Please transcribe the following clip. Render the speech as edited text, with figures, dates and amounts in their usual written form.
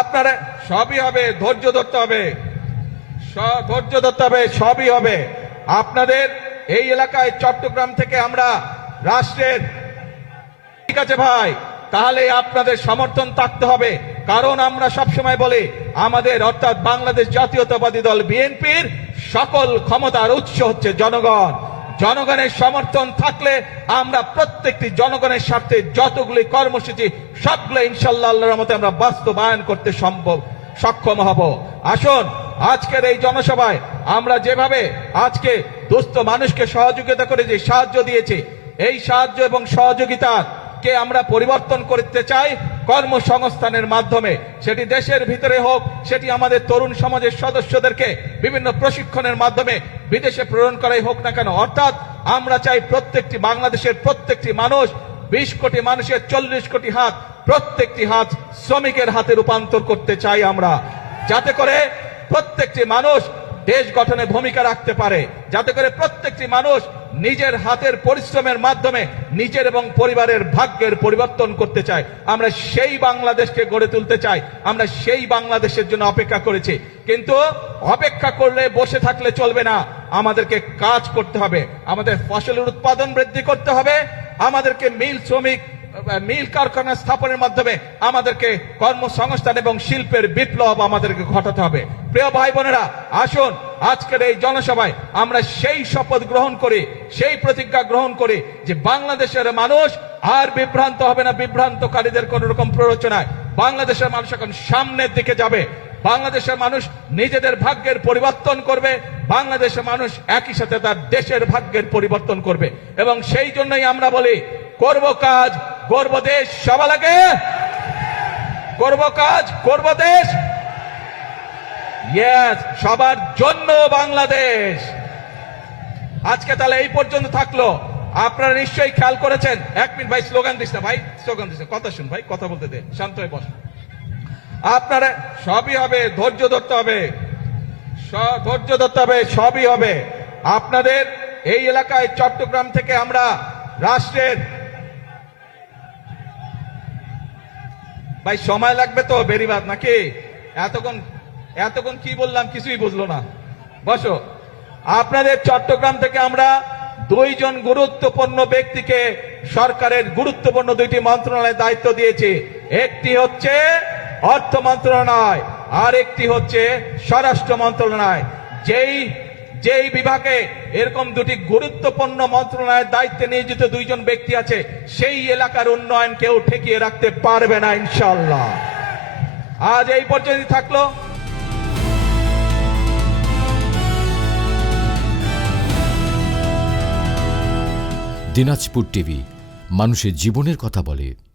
আপনারা সবই হবে, ধৈর্য ধরতে হবে, ধৈর্য ধরতে হবে, সবই হবে। আপনাদের এই এলাকায় চট্টগ্রাম থেকে আমরা রাষ্ট্রের, ঠিক আছে ভাই, তাহলে আপনাদের সমর্থন থাকতে হবে। কারণ আমরা সবসময় বলি আমাদের অর্থাৎ বাংলাদেশ জাতীয়তাবাদী দল বিএনপির সকল ক্ষমতার উৎস হচ্ছে জনগণ। জনগণের সমর্থন থাকলে আমরা প্রত্যেকটি জনগণের স্বার্থে যতগুলি কর্মসূচি সবগুলো ইনশাআল্লাহ আল্লাহর রহমতে আমরা বাস্তবায়ন করতে সক্ষম হব। আসুন আজকের এই জনসভায় আমরা যেভাবে আজকে দুস্থ মানুষকে সহযোগিতা করে যে সাহায্য দিয়েছি, এই সাহায্য এবং সহযোগিতাকে আমরা পরিবর্তন করতে চাই কর্মসংস্থানের মাধ্যমে। সেটি দেশের ভিতরে হোক, সেটি আমাদের তরুণ সমাজের সদস্যদেরকে বিভিন্ন প্রশিক্ষণের মাধ্যমে বিদেশে প্রেরণ করাই হোক না কেন। অর্থাৎ আমরা চাই প্রত্যেকটি বাংলাদেশের প্রত্যেকটি মানুষ, 20 কোটি মানুষের 40 কোটি হাত, প্রত্যেকটি হাত শ্রমিকের হাতে রূপান্তর করতে চাই আমরা, যাতে করে প্রত্যেকটি মানুষ দেশ গঠনে ভূমিকা রাখতে পারে, যাতে করে প্রত্যেকটি মানুষ নিজের হাতের পরিশ্রমের মাধ্যমে নিজের এবং পরিবারের ভাগ্যের পরিবর্তন করতে চায়। আমরা সেই বাংলাদেশকে গড়ে তুলতে চাই। আমরা সেই বাংলাদেশের জন্য অপেক্ষা করেছি, কিন্তু অপেক্ষা করলে বসে থাকলে চলবে না। আমাদেরকে কাজ করতে হবে, আমাদের ফসলের উৎপাদন বৃদ্ধি করতে হবে, আমাদেরকে মিল কারখানা স্থাপনের মাধ্যমে আমাদেরকে কর্মসংস্থান এবং শিল্পের বিপ্লব আমাদেরকে ঘটাতে হবে। প্রিয় ভাই বোনেরা, আসুন আজকের এই জনসভায় আমরা সেই শপথ গ্রহণ করি, সেই প্রতিজ্ঞা গ্রহণ করি যে বাংলাদেশের মানুষ আর বিভ্রান্ত হবে না, বিভ্রান্তকারীদের কোন রকম প্ররোচনায়। বাংলাদেশের মানুষ এখন সামনের দিকে যাবে, বাংলাদেশের মানুষ নিজেদের ভাগ্যের পরিবর্তন করবে, বাংলাদেশের মানুষ একই সাথে তার দেশের ভাগ্যের পরিবর্তন করবে। এবং সেই জন্যই আমরা বলি করব কাজ, গর্ব দেশ, সবার আগে করব কাজ, করব দেশ, ইয়েস, সবার জন্য বাংলাদেশ। আজকে তাহলে এই পর্যন্ত থাকলো। আপনারা নিশ্চয়ই খেয়াল করেছেন, 1 মিনিট ভাই, স্লোগান দিস না ভাই, স্লোগান দিস না, কথা শুন ভাই, কথা বলতে দে, শান্ত হয়ে বস। আপনারা সবই হবে, ধৈর্য ধরতে হবে, ধৈর্য ধরতে হবে, সবই হবে। আপনাদের এই এলাকায় চট্টগ্রাম থেকে আমরা রাষ্ট্রের, ভাই সময় লাগবে তো বেরিবাদ নাকি? এতক্ষণ কি বললাম কিছুই বুঝলো না, বসো। আপনাদের চট্টগ্রাম থেকে আমরা 2 জন গুরুত্বপূর্ণ ব্যক্তিকে সরকারের গুরুত্বপূর্ণ 2টি মন্ত্রণালয়ের দায়িত্ব দিয়েছি। একটি হচ্ছে অর্থ মন্ত্রণালয়, আর একটি হচ্ছে স্বরাষ্ট্র মন্ত্রণালয়। যেই বিভাগে এরকম 2টি গুরুত্বপূর্ণ মন্ত্রণালয়ের দায়িত্বে নিয়োজিত 2 জন ব্যক্তি আছে, সেই এলাকার উন্নয়ন কেউ ঠেকিয়ে রাখতে পারবে না ইনশাআল্লাহ। আজ এই পর্যন্ত থাকলো। দিনাজপুর টিভি, মানুষের জীবনের কথা বলে।